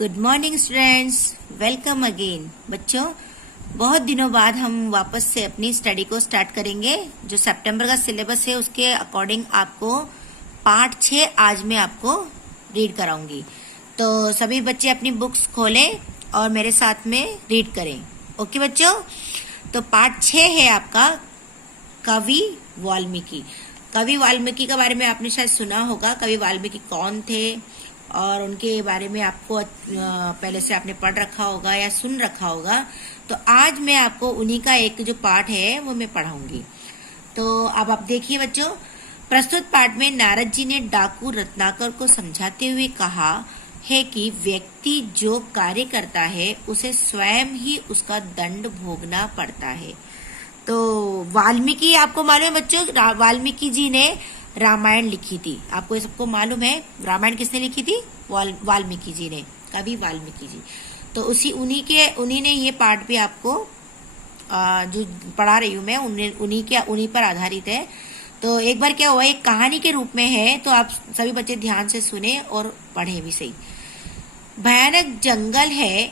Good morning students, welcome again. बच्चों, बहुत दिनों बाद हम वापस से अपनी स्टडी को स्टार्ट करेंगे। जो सितंबर का सिलेबस है उसके अकॉर्डिंग आपको पार्ट 6 आज मैं आपको रीड कराऊंगी। तो सभी बच्चे अपनी बुक्स खोलें और मेरे साथ में रीड करें। ओके बच्चों, तो पार्ट 6 है आपका कवि वाल्मीकि। कवि वाल्मीकि के बारे में आपने शायद सुना होगा। कवि वाल्मीकि कौन थे और उनके बारे में आपको पहले से आपने पढ़ रखा होगा या सुन रखा होगा। तो आज मैं आपको उन्हीं का एक जो पार्ट है वो मैं पढ़ाऊंगी। तो अब आप देखिए बच्चों, प्रस्तुत पाठ में नारद जी ने डाकू रत्नाकर को समझाते हुए कहा है कि व्यक्ति जो कार्य करता है उसे स्वयं ही उसका दंड भोगना पड़ता है। तो वाल्मीकि, आपको मालूम है बच्चों, वाल्मीकि जी ने रामायण लिखी थी। आपको ये सबको मालूम है। रामायण किसने लिखी थी? वाल्मीकि जी ने, कवि वाल्मीकि जी। तो उन्हीं ने ये पाठ भी आपको जो पढ़ा रही हूँ मैं उन्हीं पर आधारित है। तो एक बार क्या हुआ, एक कहानी के रूप में है, तो आप सभी बच्चे ध्यान से सुने और पढ़े भी सही। भयानक जंगल है,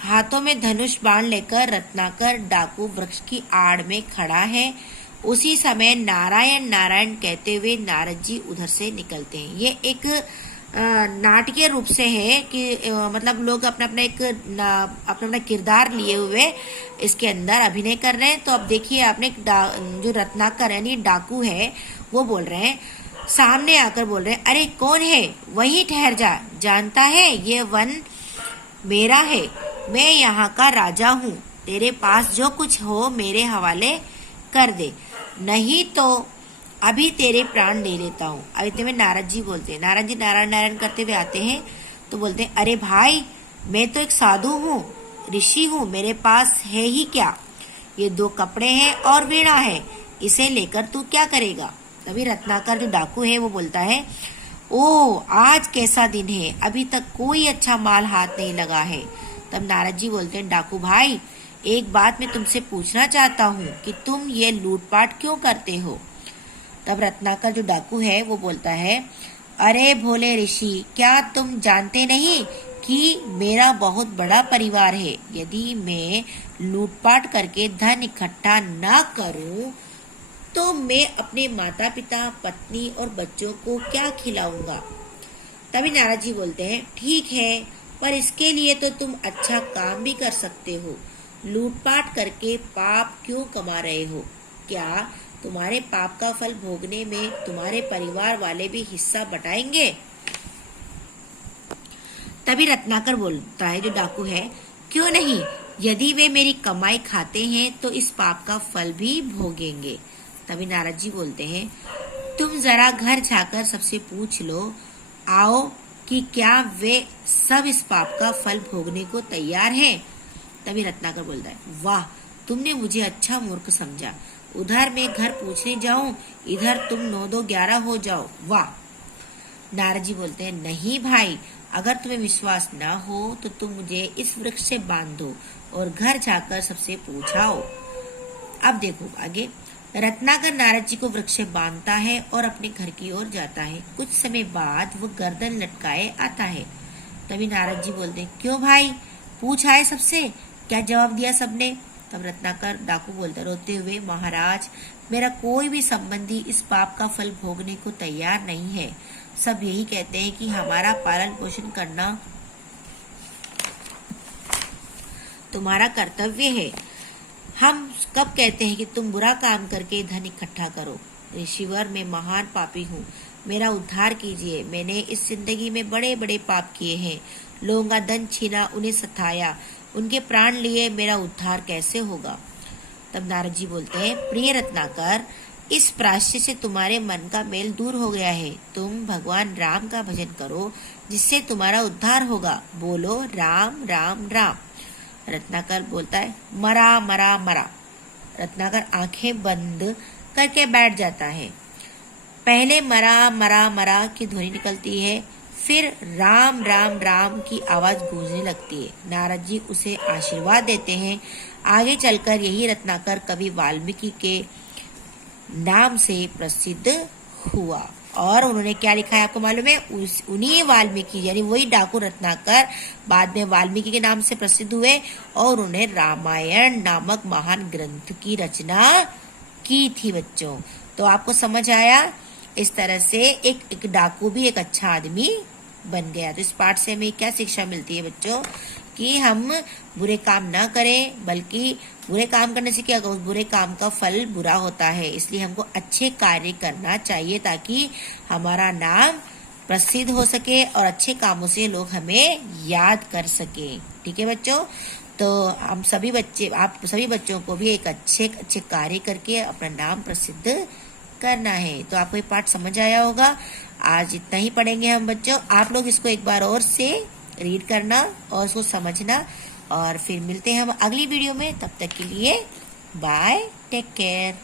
हाथों में धनुष बाण लेकर रत्नाकर डाकू वृक्ष की आड़ में खड़ा है। उसी समय नारायण नारायण कहते हुए नारद जी उधर से निकलते हैं। ये एक नाटकीय रूप से है कि मतलब लोग अपना अपना किरदार लिए हुए इसके अंदर अभिनय कर रहे हैं। तो अब देखिए, आपने जो रत्नाकर यानी डाकू है वो बोल रहे हैं, सामने आकर बोल रहे हैं, अरे कौन है? वहीं ठहर जा, जानता है ये वन मेरा है, मैं यहाँ का राजा हूँ। तेरे पास जो कुछ हो मेरे हवाले कर दे, नहीं तो अभी तेरे प्राण ले लेता हूँ। अब इतने में नारद जी बोलते हैं, नारद जी नारायण नारायण करते हुए आते हैं तो बोलते हैं, अरे भाई, मैं तो एक साधु हूँ, ऋषि हूँ, मेरे पास है ही क्या? ये 2 कपड़े हैं और वीणा है, इसे लेकर तू क्या करेगा? तभी रत्नाकर जो डाकू है वो बोलता है, ओ आज कैसा दिन है, अभी तक कोई अच्छा माल हाथ नहीं लगा है। तब नारद जी बोलते हैं, डाकू भाई, एक बात मैं तुमसे पूछना चाहता हूँ कि तुम ये लूटपाट क्यों करते हो? तब रत्नाकर जो डाकू है वो बोलता है, अरे भोले ऋषि, क्या तुम जानते नहीं कि मेरा बहुत बड़ा परिवार है? यदि मैं लूटपाट करके धन इकट्ठा ना करूं तो मैं अपने माता पिता, पत्नी और बच्चों को क्या खिलाऊंगा? तभी नारद जी बोलते हैं, ठीक है, पर इसके लिए तो तुम अच्छा काम भी कर सकते हो। लूटपाट करके पाप क्यों कमा रहे हो? क्या तुम्हारे पाप का फल भोगने में तुम्हारे परिवार वाले भी हिस्सा बटाएंगे? तभी रत्नाकर बोलता है, जो डाकू है, क्यों नहीं, यदि वे मेरी कमाई खाते हैं तो इस पाप का फल भी भोगेंगे। तभी नारद जी बोलते हैं, तुम जरा घर जाकर सबसे पूछ लो आओ कि क्या वे सब इस पाप का फल भोगने को तैयार हैं। तभी रत्नाकर बोलता है, वाह, तुमने मुझे अच्छा मूर्ख समझा। उधर मैं घर पूछने जाऊं, इधर तुम 9-2-11 हो जाओ। वाह। नारद जी बोलते हैं, नहीं भाई, अगर तुम्हें विश्वास ना हो तो तुम मुझे इस वृक्ष से बांधो और घर जाकर सबसे पूछाओ। अब देखो आगे, रत्नाकर नारद जी को वृक्ष से बांधता है और अपने घर की ओर जाता है। कुछ समय बाद वो गर्दन लटकाए आता है। तभी नारद जी बोलते हैं, क्यों भाई, पूछ आए सबसे, क्या जवाब दिया सबने? तब रत्नाकर डाकू बोलता रोते हुए, महाराज, मेरा कोई भी संबंधी इस पाप का फल भोगने को तैयार नहीं है। सब यही कहते हैं कि हमारा पालन पोषण करना तुम्हारा कर्तव्य है। हम कब कहते हैं कि तुम बुरा काम करके धन इकट्ठा करो? ऋषिवर, मैं महान पापी हूँ, मेरा उद्धार कीजिए। मैंने इस जिंदगी में बड़े बड़े पाप किए हैं, लोगों का धन छीना, उन्हें सताया, उनके प्राण लिए, मेरा उद्धार कैसे होगा? तब नारद जी बोलते हैं, प्रिय रत्नाकर, इस प्रायश्चित से तुम्हारे मन का मेल दूर हो गया है। तुम भगवान राम का भजन करो, जिससे तुम्हारा उद्धार होगा। बोलो राम राम राम। रत्नाकर बोलता है, मरा मरा मरा। रत्नाकर आंखें बंद करके बैठ जाता है। पहले मरा मरा मरा की ध्वनि निकलती है, फिर राम राम राम की आवाज गूंजने लगती है। नारद जी उसे आशीर्वाद देते हैं, आगे चलकर यही रत्नाकर कवि वाल्मीकि के नाम से प्रसिद्ध हुआ। और उन्होंने क्या लिखा है आपको मालूम है? उन्हीं वाल्मीकि यानी वही डाकू रत्नाकर बाद में वाल्मीकि के नाम से प्रसिद्ध हुए और उन्होंने रामायण नामक महान ग्रंथ की रचना की थी बच्चों। तो आपको समझ आया? इस तरह से एक डाकू भी एक अच्छा आदमी बन गया। तो इस पाठ से हमें क्या शिक्षा मिलती है बच्चों? कि हम बुरे काम ना करें, बल्कि बुरे काम करने से क्या होगा? उस बुरे काम का फल बुरा होता है। इसलिए हमको अच्छे कार्य करना चाहिए ताकि हमारा नाम प्रसिद्ध हो सके और अच्छे कामों से लोग हमें याद कर सके। ठीक है बच्चों? तो हम सभी बच्चे, आप सभी बच्चों को भी एक अच्छे अच्छे कार्य करके अपना नाम प्रसिद्ध करना है। तो आपको ये पाठ समझ आया होगा। आज इतना ही पढ़ेंगे हम बच्चों। आप लोग इसको एक बार और से रीड करना और उसको समझना, और फिर मिलते हैं हम अगली वीडियो में। तब तक के लिए बाय, टेक केयर।